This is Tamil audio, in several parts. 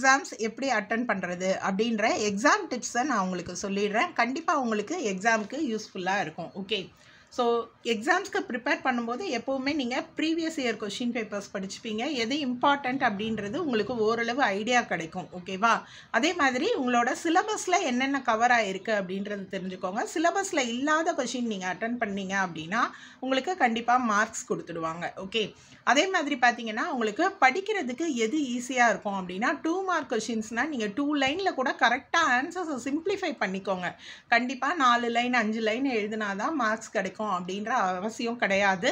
எக்ஸாம்ஸ் எப்படி அட்டெண்ட் பண்ணுறது அப்படின்ற எக்ஸாம் டிப்ஸை நான் உங்களுக்கு சொல்லிடுறேன். கண்டிப்பாக உங்களுக்கு எக்ஸாமுக்கு யூஸ்ஃபுல்லாக இருக்கும். ஓகே, ஸோ எக்ஸாம்ஸ்க்கு ப்ரிப்பேர் பண்ணும்போது எப்போவுமே நீங்கள் ப்ரீவியஸ் இயர் கொஷின் பேப்பர்ஸ் படிச்சுப்பீங்க. எது இம்பார்ட்டண்ட் அப்படின்றது உங்களுக்கு ஓரளவு ஐடியா கிடைக்கும். ஓகேவா? அதே மாதிரி உங்களோட சிலபஸில் என்னென்ன கவர் ஆகிருக்கு அப்படின்றது தெரிஞ்சுக்கோங்க. சிலபஸில் இல்லாத கொஷின் நீங்கள் அட்டெண்ட் பண்ணீங்க அப்படின்னா உங்களுக்கு கண்டிப்பாக மார்க்ஸ் கொடுத்துடுவாங்க. ஓகே, அதே மாதிரி பார்த்தீங்கன்னா உங்களுக்கு படிக்கிறதுக்கு எது ஈஸியாக இருக்கும் அப்படின்னா 2 மார்க் கொஷின்ஸ்னால் நீங்கள் 2 லைனில் கூட கரெக்டாக ஆன்சர்ஸை சிம்பிளிஃபை பண்ணிக்கோங்க. கண்டிப்பாக 4 லைன் 5 லைன் எழுதினா தான் மார்க்ஸ் கிடைக்கும் அப்படின்ற அவசியம் கிடையாது.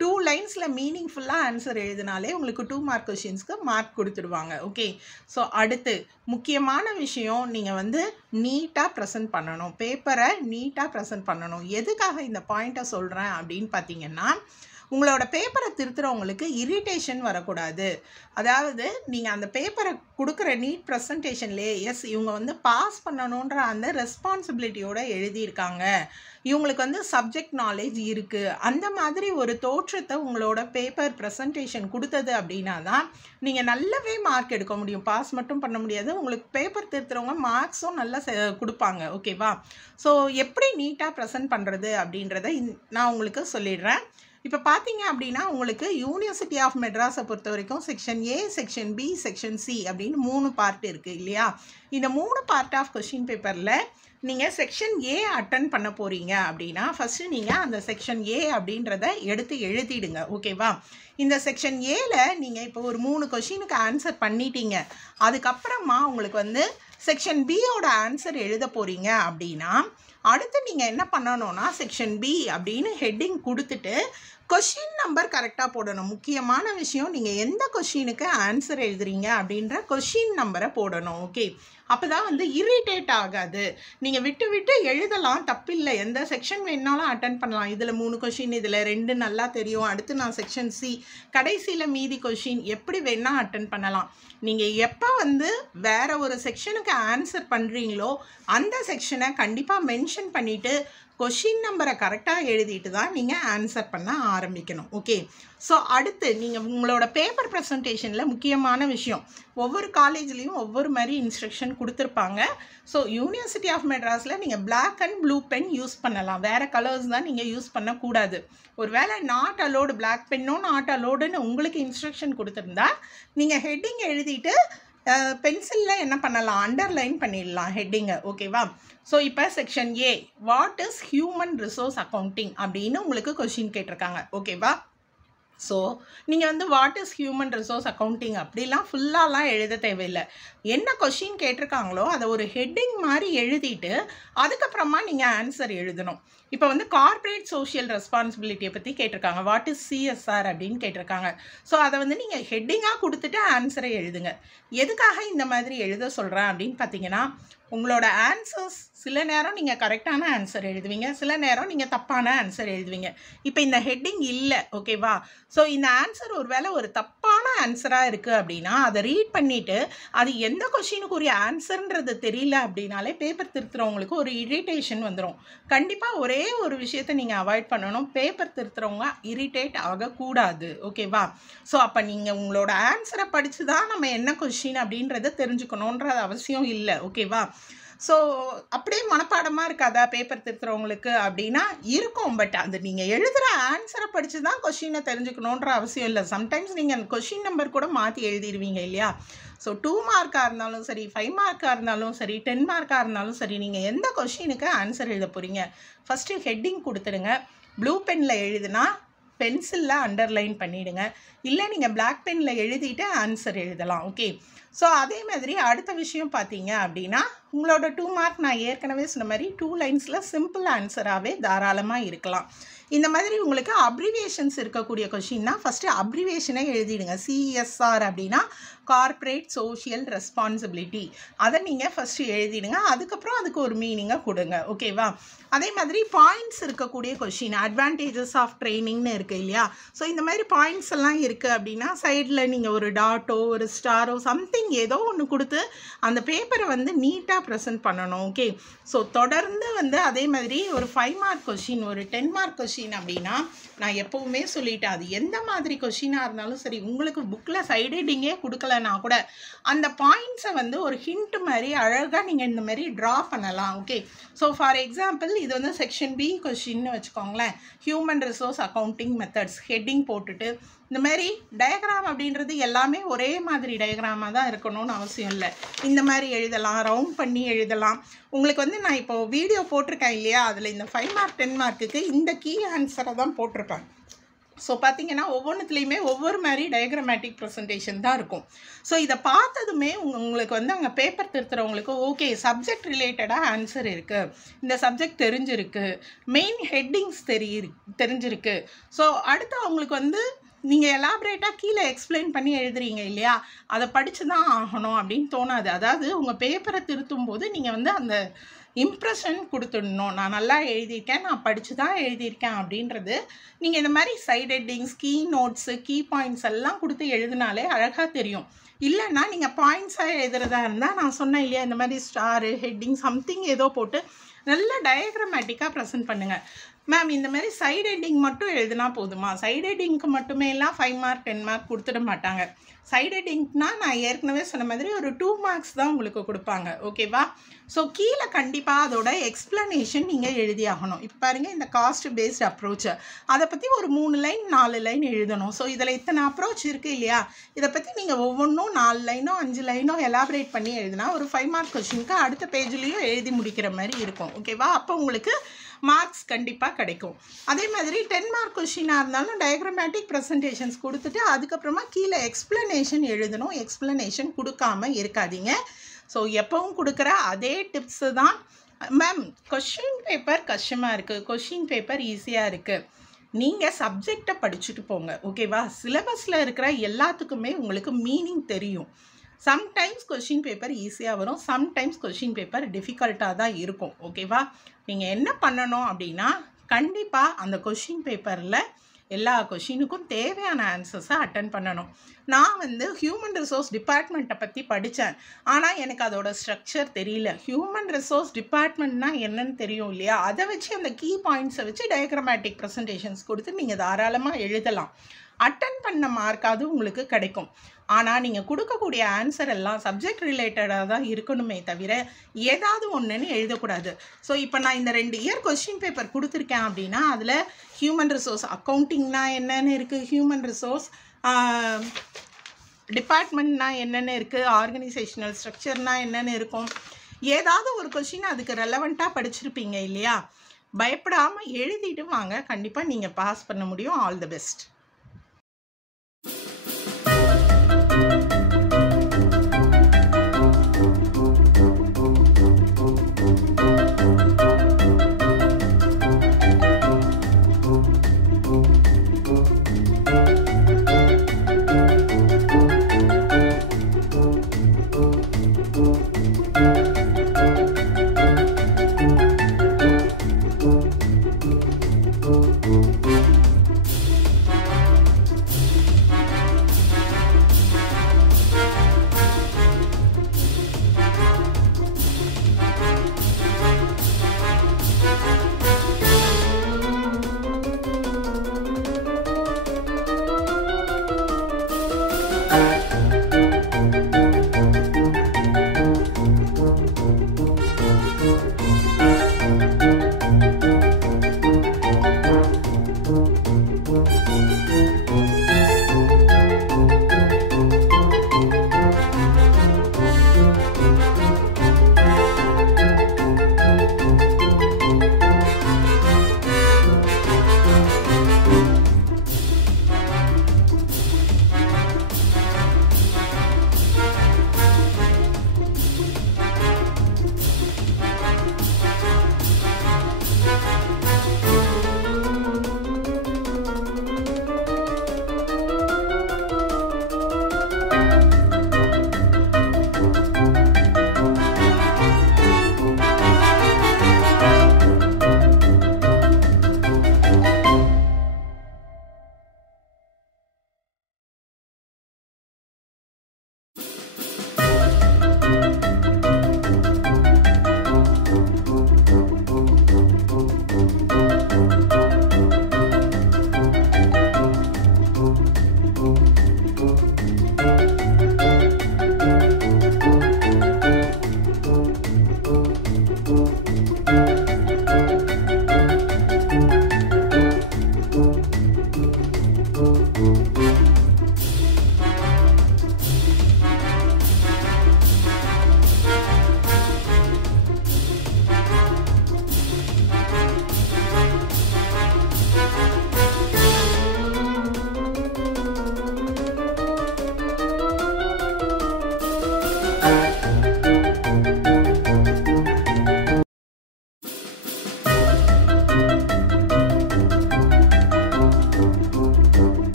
2 லைன்ஸில் மீனிங்ஃபுல்லாக ஆன்சர் எழுதினாலே உங்களுக்கு 2 மார்க் கொஷின்ஸ்க்கு மார்க் கொடுத்துடுவாங்க. ஓகே, ஸோ அடுத்து முக்கியமான விஷயம், நீங்கள் வந்து நீட்டாக ப்ரெசென்ட் பண்ணணும். பேப்பரை நீட்டாக ப்ரெசென்ட் பண்ணணும். எதுக்காக இந்த பாயிண்ட்டை சொல்கிறேன் அப்படின்னு பார்த்தீங்கன்னா, உங்களோட பேப்பரை திருத்துறவங்களுக்கு இரிட்டேஷன் வரக்கூடாது. அதாவது நீங்கள் அந்த பேப்பரை கொடுக்குற நீட் ப்ரெசன்டேஷன்லேயே எஸ் இவங்க வந்து பாஸ் பண்ணணுன்ற அந்த ரெஸ்பான்சிபிலிட்டியோடு எழுதியிருக்காங்க, இவங்களுக்கு வந்து சப்ஜெக்ட் நாலேஜ் இருக்குது, அந்த மாதிரி ஒரு தோற்றத்தை உங்களோட பேப்பர் ப்ரெசன்டேஷன் கொடுத்தது அப்படின்னா தான் நீங்கள் நல்லாவே மார்க் எடுக்க முடியும். பாஸ் மட்டும் பண்ண முடியாது, உங்களுக்கு பேப்பர் திருத்துறவங்க மார்க்ஸும் நல்லா கொடுப்பாங்க. ஓகேவா? ஸோ எப்படி நீட்டாக ப்ரெசென்ட் பண்ணுறது அப்படின்றத நான் உங்களுக்கு சொல்லிடுறேன். இப்போ பார்த்தீங்க அப்படின்னா உங்களுக்கு யூனிவர்சிட்டி ஆஃப் மெட்ராஸை பொறுத்த வரைக்கும் section A, section B, section C அப்படின்னு 3 பார்ட் இருக்குது இல்லையா? இந்த 3 பார்ட் ஆஃப் கொஷின் பேப்பரில் நீங்கள் செக்ஷன் ஏ அட்டன் பண்ண போகிறீங்க அப்படின்னா ஃபஸ்ட்டு நீங்கள் அந்த செக்ஷன் ஏ அப்படின்றத எடுத்து எழுதிடுங்க. ஓகேவா? இந்த செக்ஷன் ஏல நீங்கள் இப்போ ஒரு 3 கொஷினுக்கு ஆன்சர் பண்ணிட்டீங்க. அதுக்கப்புறமா உங்களுக்கு வந்து செக்ஷன் பியோட ஆன்சர் எழுத போகிறீங்க அப்படின்னா அடுத்து நீங்கள் என்ன பண்ணணும்னா செக்ஷன் பி அப்படின்னு ஹெட்டிங் கொடுத்துட்டு கொஷின் நம்பர் கரெக்டாக போடணும். முக்கியமான விஷயம், நீங்கள் எந்த கொஷினுக்கு ஆன்சர் எழுதுறீங்க அப்படின்ற கொஷின் நம்பரை போடணும். ஓகே, அப்போ தான் வந்து இரிட்டேட் ஆகாது. நீங்கள் விட்டு விட்டு எழுதலாம், தப்பில்லை. எந்த செக்ஷன் வேணாலும் அட்டன் பண்ணலாம். இதில் 3 கொஷின், இதில் 2 நல்லா தெரியும், அடுத்து நான் செக்ஷன் சி, கடைசியில் மீதி கொஷின், எப்படி வேணால் அட்டன் பண்ணலாம். நீங்கள் எப்போ வந்து வேறு ஒரு செக்ஷனுக்கு ஆன்சர் பண்ணுறீங்களோ அந்த செக்ஷனை கண்டிப்பாக மென்ஷன் பண்ணிவிட்டு கொஷின் நம்பரை கரெக்டாக எழுதிட்டு தான் நீங்கள் ஆன்சர் பண்ண ஆரம்பிக்கணும். ஓகே, ஸோ அடுத்து நீங்கள் உங்களோட பேப்பர் ப்ரெசன்டேஷனில் முக்கியமான விஷயம், ஒவ்வொரு காலேஜ்லேயும் ஒவ்வொரு மாதிரி இன்ஸ்ட்ரக்ஷன் கொடுத்துருப்பாங்க. ஸோ யூனிவர்சிட்டி ஆஃப் மெட்ராஸில் நீங்கள் black and blue pen use பண்ணலாம், வேறு கலர்ஸ் தான் நீங்கள் யூஸ் பண்ணக்கூடாது. ஒரு வேளை நாட் அலோடு, பிளாக் பென்னும் நாட் அலோடுன்னு உங்களுக்கு இன்ஸ்ட்ரக்ஷன் கொடுத்துருந்தா நீங்கள் ஹெட்டிங் எழுதிட்டு பென்சிலில் என்ன பண்ணலாம், அண்டர்லைன் பண்ணிடலாம் ஹெட்டிங்கை. ஓகேவா? ஸோ இப்போ section A, what is human resource accounting அப்படின்னு உங்களுக்கு கொஷின் கேட்டிருக்காங்க. ஓகேவா? ஸோ நீங்கள் வந்து what is human resource accounting அப்படிலாம் ஃபுல்லாலாம் எழுத தேவையில்லை. என்ன கொஷின் கேட்டிருக்காங்களோ அதை ஒரு ஹெட்டிங் மாதிரி எழுதிட்டு அதுக்கப்புறமா நீங்கள் ஆன்சர் எழுதணும். இப்போ வந்து கார்ப்பரேட் சோஷியல் ரெஸ்பான்சிபிலிட்டியை பற்றி கேட்டிருக்காங்க, வாட் இஸ் சிஎஸ்ஆர் அப்படின்னு கேட்டிருக்காங்க. ஸோ அதை வந்து நீங்கள் ஹெட்டிங்காக கொடுத்துட்டு ஆன்சரை எழுதுங்க. எதுக்காக இந்த மாதிரி எழுத சொல்கிறேன் அப்படின்னு பார்த்தீங்கன்னா, உங்களோட ஆன்சர்ஸ் சில நேரம் நீங்கள் கரெக்டான ஆன்சர் எழுதுவீங்க, சில நேரம் நீங்கள் தப்பான ஆன்சர் எழுதுவீங்க. இப்போ இந்த ஹெட்டிங் இல்லை. ஓகேவா? ஸோ இந்த ஆன்சர் ஒரு வேளை ஒரு தப்பான ஆன்சராக இருக்குது அப்படின்னா அதை ரீட் பண்ணிவிட்டு அது எந்த கொஷினுக்குரிய ஆன்சர்ன்றது தெரியல அப்படின்னாலே பேப்பர் திருத்துறவங்களுக்கு ஒரு இரிட்டேஷன் வந்துடும். கண்டிப்பாக ஒரே ஒரு விஷயத்தை நீங்கள் அவாய்ட் பண்ணணும், பேப்பர் திருத்துறவங்க இரிட்டேட் ஆகக்கூடாது. ஓகேவா? ஸோ அப்போ நீங்கள் உங்களோட ஆன்சரை படித்து தான் நம்ம என்ன கொஷின் அப்படின்றத தெரிஞ்சுக்கணுன்றது அவசியம் இல்லை. ஓகேவா? ஸோ அப்படியே மனப்பாடமாக இருக்காதா பேப்பர் திருத்துறவங்களுக்கு அப்படின்னா இருக்கும். பட் அது நீங்கள் எழுதுகிற ஆன்சரை படித்து தான் கொஷினை தெரிஞ்சுக்கணுன்ற அவசியம் இல்லை. சம்டைம்ஸ் நீங்கள் கொஷின் நம்பர் கூட மாற்றி எழுதிடுவீங்க இல்லையா? ஸோ 2 மார்க்காக இருந்தாலும் சரி, 5 மார்க்காக இருந்தாலும் சரி, 10 மார்க்காக இருந்தாலும் சரி, நீங்கள் எந்த கொஷினுக்கு ஆன்சர் எழுத போகிறீங்க ஃபஸ்ட்டு ஹெட்டிங் கொடுத்துடுங்க. ப்ளூ பெனில் எழுதுனா பென்சிலில் அண்டர்லைன் பண்ணிவிடுங்க, இல்லை நீங்கள் பிளாக் பெனில் எழுதிட்டு ஆன்சர் எழுதலாம். ஓகே, ஸோ அதே மாதிரி அடுத்த விஷயம் பார்த்தீங்க அப்படின்னா உங்களோட 2 மார்க் நான் ஏற்கனவே சொன்ன மாதிரி 2 லைன்ஸில் சிம்பிள் ஆன்சராகவே தாராளமாக இருக்கலாம். இந்த மாதிரி உங்களுக்கு அப்ரிவேஷன்ஸ் இருக்கக்கூடிய கொஷின்னா ஃபஸ்ட்டு அப்ரிவேஷனை எழுதிடுங்க. சிஎஸ்ஆர் அப்படின்னா கார்ப்பரேட் சோஷியல் ரெஸ்பான்சிபிலிட்டி, அதை நீங்கள் ஃபஸ்ட்டு எழுதிடுங்க. அதுக்கப்புறம் அதுக்கு ஒரு மீனிங்கை கொடுங்க. ஓகேவா? அதே மாதிரி பாயிண்ட்ஸ் இருக்கக்கூடிய கொஷின், அட்வான்டேஜஸ் ஆஃப் ட்ரைனிங்னு இருக்குது இல்லையா? ஸோ இந்த மாதிரி பாயிண்ட்ஸ் எல்லாம் இருக்குது அப்படின்னா சைடில் நீங்கள் ஒரு டாட்டோ ஒரு ஸ்டாரோ சம்திங் சம்திங் ஏதோ ஒன்று கொடுத்து அந்த பேப்பரை வந்து நீட்டாக ப்ரெசென்ட் பண்ணணும். ஓகே, ஸோ தொடர்ந்து வந்து அதே மாதிரி ஒரு 5 மார்க் கொஷின், ஒரு 10 மார்க் கொஷின் அப்படின்னா நான் எப்போவுமே சொல்லிட்டேன், அது எந்த மாதிரி கொஷினாக இருந்தாலும் சரி, உங்களுக்கு புக்கில் சைட் ஹெட்டிங்கே கொடுக்கலன்னா கூட அந்த பாயிண்ட்ஸை வந்து ஒரு ஹிண்ட் மாதிரி அழகாக நீங்கள் இந்த மாதிரி ட்ரா பண்ணலாம். ஓகே, ஸோ ஃபார் எக்ஸாம்பிள் இது வந்து செக்ஷன் பி கொஷின்னு வச்சுக்கோங்களேன். Human resource accounting methods heading போட்டுட்டு இந்த மாதிரி டயக்ராம் அப்படின்றது எல்லாமே ஒரே மாதிரி டயக்ராமாக தான் இருக்கணும்னு அவசியம் இல்லை. இந்த மாதிரி எழுதலாம், ரவுண்ட் பண்ணி எழுதலாம். உங்களுக்கு வந்து நான் இப்போ வீடியோ போட்டிருக்கேன் இல்லையா, அதில் இந்த 5 மார்க் 10 மார்க்குக்கு இந்த கீ ஆன்சரை தான் போட்டிருப்பேன். ஸோ பார்த்தீங்கன்னா ஒவ்வொன்றுத்துலேயுமே ஒவ்வொரு மாதிரி டயக்ராமேட்டிக் ப்ரெசன்டேஷன் தான் இருக்கும். ஸோ இதை பார்த்ததுமே உங்களுக்கு வந்து அங்கே பேப்பர் திருத்துறவங்களுக்கு ஓகே சப்ஜெக்ட் ரிலேட்டடாக ஆன்சர் இருக்குது, இந்த சப்ஜெக்ட் தெரிஞ்சிருக்கு, மெயின் ஹெட்டிங்ஸ் தெரிஞ்சிருக்கு. ஸோ அடுத்து அவங்களுக்கு வந்து நீங்கள் எலாபரேட்டாக கீழே எக்ஸ்பிளைன் பண்ணி எழுதுறீங்க இல்லையா, அதை படித்து தான் ஆகணும் அப்படின்னு தோணாது. அதாவது உங்கள் பேப்பரை திருத்தும் போது நீங்கள் வந்து அந்த இம்ப்ரெஷன் கொடுத்துடணும், நான் நல்லா எழுதியிருக்கேன், நான் படித்து தான் எழுதியிருக்கேன் அப்படின்றது. நீங்கள் இந்த மாதிரி side headings, key notes, key points எல்லாம் கொடுத்து எழுதினாலே அழகாக தெரியும். இல்லைன்னா நீங்கள் பாயிண்ட்ஸாக எழுதுறதா இருந்தால் நான் சொன்னேன் இல்லையா, இந்த மாதிரி ஸ்டாரு ஹெட்டிங் சம்திங் ஏதோ போட்டு நல்லா டயக்ராமேட்டிக்காக ப்ரெசென்ட் பண்ணுங்கள். மேம் இந்த மாதிரி சைட் ஹெட்டிங் மட்டும் எழுதுனா போதுமா? சைட் ஹெட்டிங்க்கு மட்டுமே எல்லாம் 5 மார்க் 10 மார்க் கொடுத்துட மாட்டாங்க. சைட் ஹெட்டிங்க்னா நான் ஏற்கனவே சொன்ன மாதிரி ஒரு 2 மார்க்ஸ் தான் உங்களுக்கு கொடுப்பாங்க. ஓகேவா? ஸோ கீழே கண்டிப்பாக அதோட எக்ஸ்ப்ளனேஷன் நீங்கள் எழுதியாகணும். இப்போ பாருங்கள், இந்த காஸ்ட் பேஸ்ட் அப்ரோச் அதை பற்றி ஒரு 3 லைன் 4 லைன் எழுதணும். ஸோ இதில் இத்தனை அப்ரோச் இருக்குது இல்லையா, இதை பற்றி நீங்கள் ஒவ்வொன்றும் 4 லைனோ 5 லைனோ எலாபரேட் பண்ணி எழுதினா ஒரு 5 மார்க் கொஷினுக்கு அடுத்த பேஜ்லேயும் எழுதி முடிக்கிற மாதிரி இருக்கும். ஓகேவா? அப்போ உங்களுக்கு மார்க்ஸ் கண்டிப்பாக கிடைக்கும். அதே மாதிரி 10 மார்க் கொஷினாக இருந்தாலும் டயக்ராமேட்டிக் ப்ரெசன்டேஷன்ஸ் கொடுத்துட்டு அதுக்கப்புறமா கீழே எக்ஸ்ப்ளனேஷன் எழுதணும். எக்ஸ்ப்ளனேஷன் கொடுக்காமல் இருக்காதீங்க. ஸோ எப்பவும் கொடுக்குற அதே டிப்ஸு தான். மேம் கொஷின் பேப்பர் கஷ்டமாக இருக்குது, கொஷின் பேப்பர் ஈஸியாக இருக்குது, நீங்கள் சப்ஜெக்டை படிச்சுட்டு போங்க. ஓகேவா? சிலபஸில் இருக்கிற எல்லாத்துக்குமே உங்களுக்கு மீனிங் தெரியும். சம்டைம்ஸ் கொஷின் பேப்பர் ஈஸியாக வரும், சம்டைம்ஸ் கொஷின் பேப்பர் டிஃபிகல்ட்டாக தான் இருக்கும். ஓகேவா? நீங்கள் என்ன பண்ணணும் அப்படின்னா கண்டிப்பாக அந்த கொஷின் பேப்பரில் எல்லா கொஷினுக்கும் தேவையான ஆன்சர்ஸை அட்டன் பண்ணணும். நான் வந்து ஹியூமன் ரிசோர்ஸ் டிபார்ட்மெண்ட்டை பற்றி படித்தேன், ஆனால் எனக்கு அதோட ஸ்ட்ரக்சர் தெரியல. ஹியூமன் ரிசோர்ஸ் டிபார்ட்மெண்ட்னா என்னன்னு தெரியும் இல்லையா, அதை வச்சு அந்த கீ பாயிண்ட்ஸை வச்சு டயக்ராமேட்டிக் ப்ரெசன்டேஷன்ஸ் கொடுத்து நீங்கள் தாராளமாக எழுதலாம். அட்டன் பண்ண மார்க்காவது உங்களுக்கு கிடைக்கும். ஆனால் நீங்கள் கொடுக்கக்கூடிய ஆன்சர் எல்லாம் சப்ஜெக்ட் ரிலேட்டடாக தான் இருக்கணுமே தவிர ஏதாவது ஒன்றுன்னு எழுதக்கூடாது. ஸோ இப்போ நான் இந்த 2 இயர் கொஸ்டின் பேப்பர் கொடுத்துருக்கேன் அப்படின்னா அதில் ஹியூமன் ரிசோர்ஸ் அக்கௌண்டிங்னா என்னென்னு இருக்குது, ஹியூமன் ரிசோர்ஸ் டிபார்ட்மெண்ட்னா என்னென்னு இருக்குது, ஆர்கனைசேஷனல் ஸ்ட்ரக்சர்னா என்னென்னு இருக்கும். ஏதாவது ஒரு கொஸ்டின் அதுக்கு ரெலவெண்ட்டாக படிச்சிருப்பீங்க இல்லையா. பயப்படாமல் எழுதிட்டு வாங்க, கண்டிப்பாக நீங்கள் பாஸ் பண்ண முடியும். All the best.